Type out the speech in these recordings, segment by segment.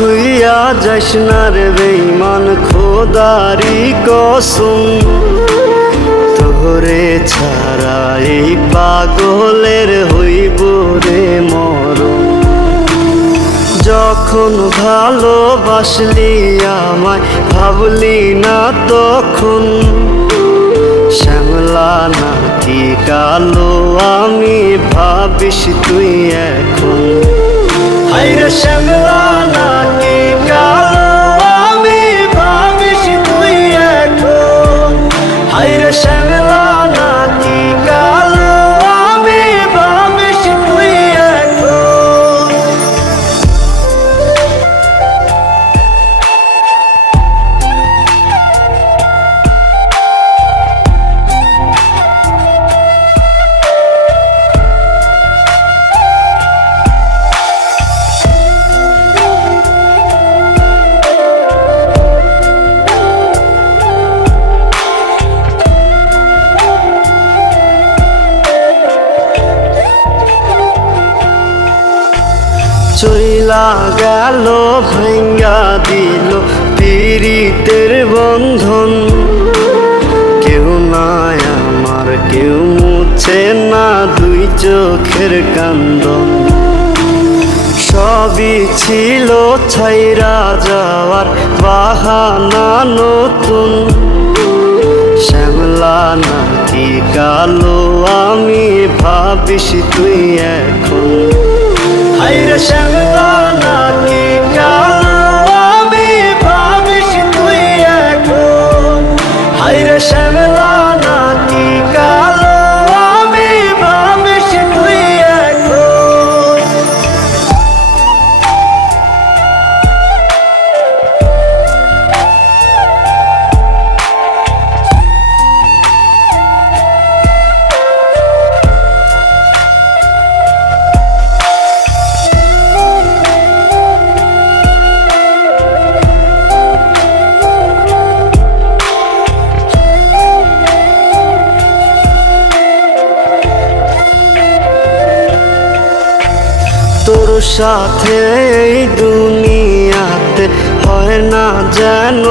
থুইয়া যাস না রে বেঈমান, খোদারি কসম তোরে ছাড়া এই পাগলের হইব রে মরণ। যখন ভালোবাসলি আমায় ভাবলি না তখন, শ্যামলা নাকি কালো আমি ভাবিস তুই এখন। হায়রে শ্যামলা নাকি কালো আমি ভাবিস তুই এখন। হায়রে শ্যামলা নাকি কালো আমি ভাবিস তুই এখন। চইলা গেল ভাঙ্গা দিল পীড়িতের বন্ধন, কেউ নাই আমার কেউ মুছে না দুই চোখের কান্দন। সবই ছিল ছাইরা যাওয়ার বাহানা নতুন, শ্যামলা নাকি কালো আমি ভাবিস তুই এখন। হায়রে শ্যামলা নাকি কালো আমি ভাবিস তুই এখন। হায়রে শ্যামলা নাকি কালো আমি ভাবিস তুই এখন। তোর সাথে এই দুনিয়াতে হয় না যেন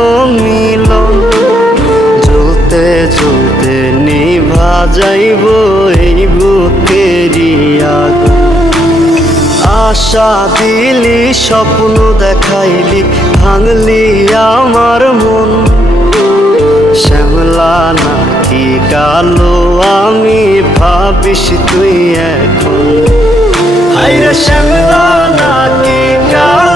মিলন, জ্বলতে জ্বলতে নিভা যাইব এই বুকেরই আগুন। আশা দিলি স্বপ্ন দেখাইলি ভাঙলি আমার মন, শ্যামলা নাকি কালো আমি ভাবিস তুই এখন। হায়রে শ্যামলা নাকি কালো